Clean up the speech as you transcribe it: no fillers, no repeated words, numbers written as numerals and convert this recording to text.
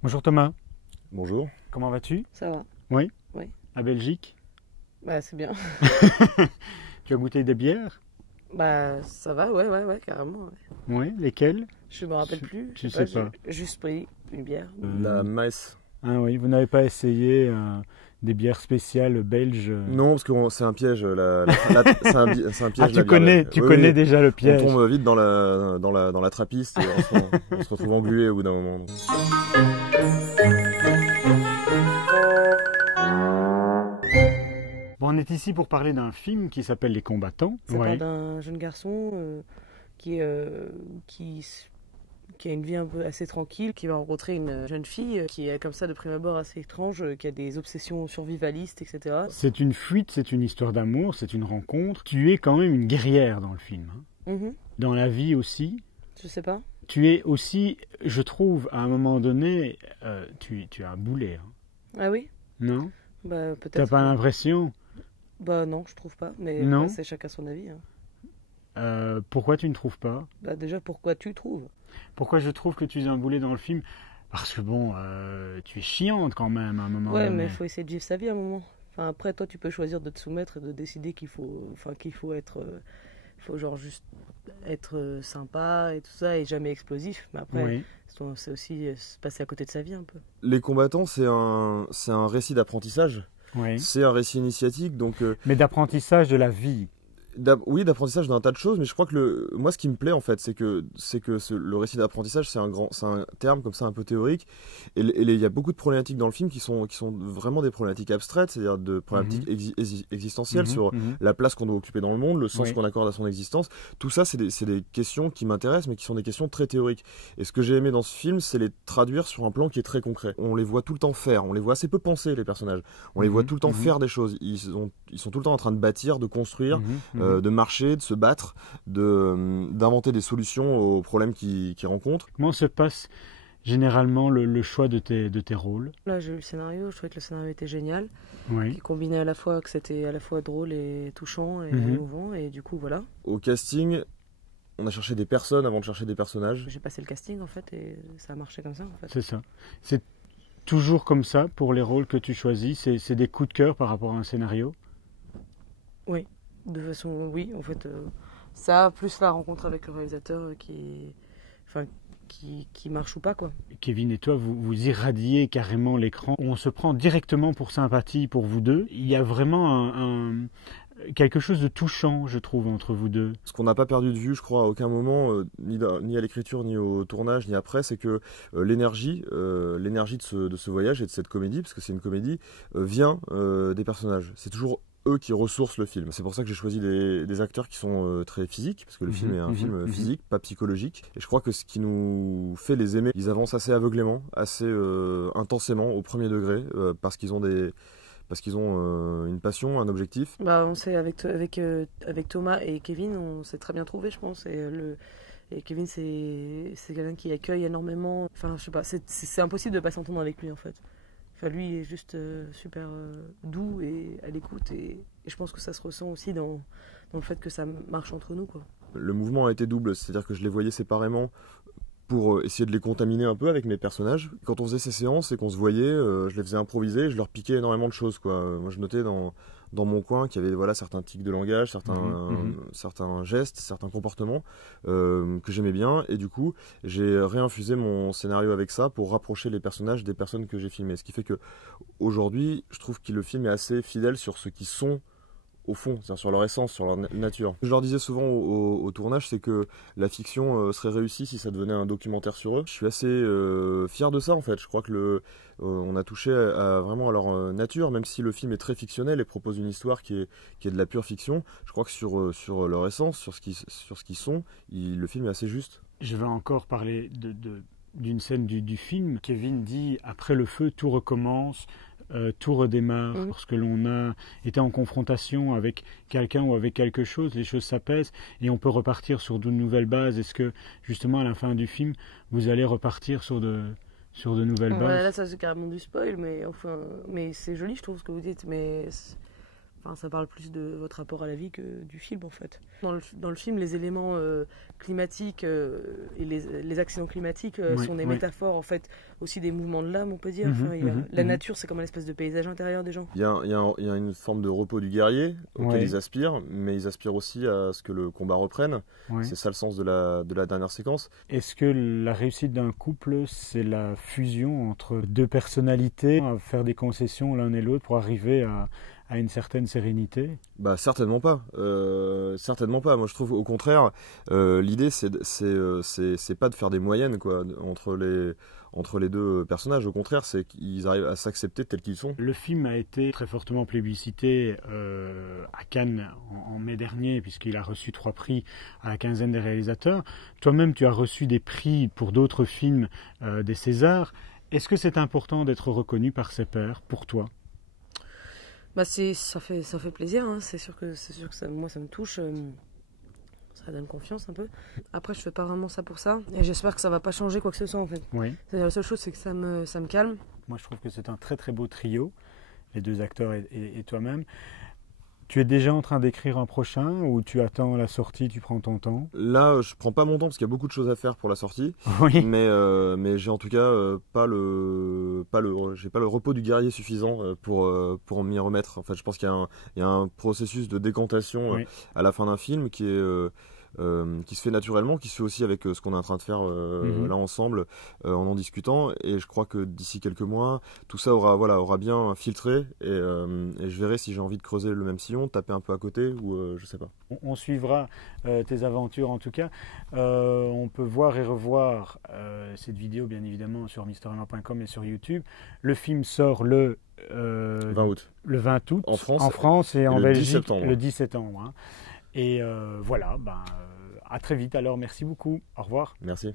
Bonjour Thomas, Bonjour. comment vas-tu? Ça va, Oui, oui. à Belgique. Bah c'est bien. Tu as goûté des bières? Bah ça va, ouais, carrément. Ouais. Oui, lesquelles? Je me rappelle plus. Tu Je sais sais pas. j'ai juste pris une bière. La Maes. Ah oui, vous n'avez pas essayé des bières spéciales belges? Non, parce que c'est un piège. C'est un Ah, piège. La bière belge. tu Oui, connais oui. déjà le On piège. tombe vite dans la trappiste et on se retrouve englué au bout d'un moment. Bon, on est ici pour parler d'un film qui s'appelle Les Combattants. Ça Oui. parle d'un jeune garçon qui a une vie un peu assez tranquille, qui va rencontrer une jeune fille qui est comme ça de prime abord assez étrange, qui a des obsessions survivalistes, etc. C'est une fuite, c'est une histoire d'amour, c'est une rencontre. Tu es quand même une guerrière dans le film, hein. Mhm. Dans la vie aussi. Je sais pas. Tu es aussi, je trouve, à un moment donné, tu as un boulet, hein. Ah oui? Non? Bah T'as peut-être. pas l'impression? Bah non, je trouve pas. Mais Non. après, c'est chacun son avis, hein. Pourquoi tu ne trouves pas? Bah déjà, pourquoi tu trouves? Pourquoi je trouve que tu es un boulet dans le film? Parce que bon, tu es chiante quand même à un moment Ouais, donné. mais il faut essayer de vivre sa vie à un moment. Enfin, après, toi, tu peux choisir de te soumettre et de décider qu'il faut être, faut genre juste être sympa et tout ça et jamais explosif. Mais après, Oui. c'est aussi se passer à côté de sa vie un peu. Les combattants, c'est un récit d'apprentissage. Oui. C'est un récit initiatique, donc Mais d'apprentissage de la vie. oui, d'apprentissage d'un tas de choses, mais je crois que moi, ce qui me plaît en fait, c'est que le récit d'apprentissage, c'est un terme comme ça un peu théorique, et il y a beaucoup de problématiques dans le film qui sont vraiment des problématiques abstraites, c'est-à-dire de problématiques existentielles sur la place qu'on doit occuper dans le monde, le sens Oui. qu'on accorde à son existence. Tout ça, c'est des questions qui m'intéressent, mais qui sont des questions très théoriques. Et ce que j'ai aimé dans ce film, c'est les traduire sur un plan qui est très concret. On les voit tout le temps faire, on les voit assez peu penser les personnages. On les voit tout le temps faire des choses. Ils sont tout le temps en train de bâtir, de construire. De marcher, de se battre, d'inventer des solutions aux problèmes qu'ils rencontrent. Comment se passe généralement le choix de tes rôles? Là, j'ai eu le scénario, je trouvais que le scénario était génial, Oui. qui combinait à la fois que c'était à la fois drôle et touchant et émouvant, et du coup, voilà. Au casting, on a cherché des personnes avant de chercher des personnages. J'ai passé le casting en fait et ça a marché comme ça en fait. C'est ça. C'est toujours comme ça pour les rôles que tu choisis? C'est des coups de cœur par rapport à un scénario? Oui, de façon, oui, en fait, ça, plus la rencontre avec le réalisateur qui marche ou pas, quoi. Kevin et toi, vous irradiez carrément l'écran. On se prend directement pour sympathie pour vous deux. Il y a vraiment quelque chose de touchant, je trouve, entre vous deux. Ce qu'on n'a pas perdu de vue, je crois, à aucun moment, ni à l'écriture, ni au tournage, ni après, c'est que l'énergie de ce voyage et de cette comédie, parce que c'est une comédie, vient des personnages. C'est toujours eux qui ressourcent le film. C'est pour ça que j'ai choisi des acteurs qui sont très physiques, parce que le film est un film physique, pas psychologique. Et je crois que ce qui nous fait les aimer, ils avancent assez aveuglément, assez intensément, au premier degré, parce qu'ils ont une passion, un objectif. Bah, on sait avec Thomas et Kevin, on s'est très bien trouvé, je pense. Et Kevin, c'est quelqu'un qui accueille énormément. Enfin, je sais pas, c'est impossible de pas s'entendre avec lui en fait. Enfin, lui, il est juste super doux et à l'écoute. Et je pense que ça se ressent aussi dans le fait que ça marche entre nous, quoi. Le mouvement a été double, c'est-à-dire que je les voyais séparément pour essayer de les contaminer un peu avec mes personnages. Quand on faisait ces séances et qu'on se voyait, je les faisais improviser et je leur piquais énormément de choses, quoi. Moi, je notais dans mon coin qu'il y avait voilà, certains tics de langage, certains gestes, certains comportements que j'aimais bien. Et du coup, j'ai réinfusé mon scénario avec ça pour rapprocher les personnages des personnes que j'ai filmées. Ce qui fait que aujourd'hui, je trouve que le film est assez fidèle sur ce qui sont au fond, c'est-à-dire sur leur essence, sur leur nature. Je leur disais souvent au tournage, c'est que la fiction serait réussie si ça devenait un documentaire sur eux. Je suis assez fier de ça en fait. Je crois que on a touché vraiment à leur nature, même si le film est très fictionnel et propose une histoire qui est de la pure fiction. Je crois que sur leur essence, sur ce qu'ils sont, le film est assez juste. Je vais encore parler d'une scène du film. Kevin dit « Après le feu, tout recommence ». Tout redémarre lorsque l'on a été en confrontation avec quelqu'un ou avec quelque chose, les choses s'apaisent et on peut repartir sur de nouvelles bases. Est-ce que justement à la fin du film vous allez repartir sur de nouvelles bases? Là ça c'est carrément du spoil, mais enfin, mais c'est joli, je trouve, ce que vous dites, mais Enfin, ça parle plus de votre rapport à la vie que du film en fait. Dans le film, les éléments climatiques et les accidents climatiques sont des métaphores en fait aussi des mouvements de l'âme, on peut dire. La nature, c'est comme un espèce de paysage intérieur des gens. Il y a une forme de repos du guerrier auquel ils aspirent, mais ils aspirent aussi à ce que le combat reprenne. C'est ça le sens de la dernière séquence. Est-ce que la réussite d'un couple, c'est la fusion entre deux personnalités, à faire des concessions l'un et l'autre pour arriver à une certaine sérénité? Bah certainement pas. Certainement pas. Moi je trouve au contraire, l'idée c'est pas de faire des moyennes quoi entre les deux personnages. Au contraire, c'est qu'ils arrivent à s'accepter tels qu'ils sont. Le film a été très fortement plébiscité à Cannes en mai dernier, puisqu'il a reçu 3 prix à la quinzaine des réalisateurs. Toi-même, tu as reçu des prix pour d'autres films des Césars. Est-ce que c'est important d'être reconnu par ses pairs pour toi? Bah ça fait plaisir, hein. C'est sûr que moi ça me touche, ça donne confiance un peu. Après je fais pas vraiment ça pour ça et j'espère que ça va pas changer quoi que ce soit en fait. La seule chose c'est que ça me calme. Moi je trouve que c'est un très très beau trio, les 2 acteurs et toi-même. Tu es déjà en train d'écrire un prochain ou tu attends la sortie, tu prends ton temps? Là, je prends pas mon temps parce qu'il y a beaucoup de choses à faire pour la sortie. Mais j'ai en tout cas j'ai pas le repos du guerrier suffisant pour m'y remettre. En fait, je pense qu'il y a un processus de décantation à la fin d'un film qui se fait naturellement, qui se fait aussi avec ce qu'on est en train de faire là ensemble en discutant, et je crois que d'ici quelques mois tout ça aura bien filtré et je verrai si j'ai envie de creuser le même sillon, taper un peu à côté ou je sais pas. On suivra tes aventures en tout cas. On peut voir et revoir cette vidéo bien évidemment sur misterhumor.com et sur YouTube. Le film sort le 20 août. Le 20 août en France et en Belgique le 10 septembre. Hein. Et voilà, à très vite alors, merci beaucoup, au revoir. Merci.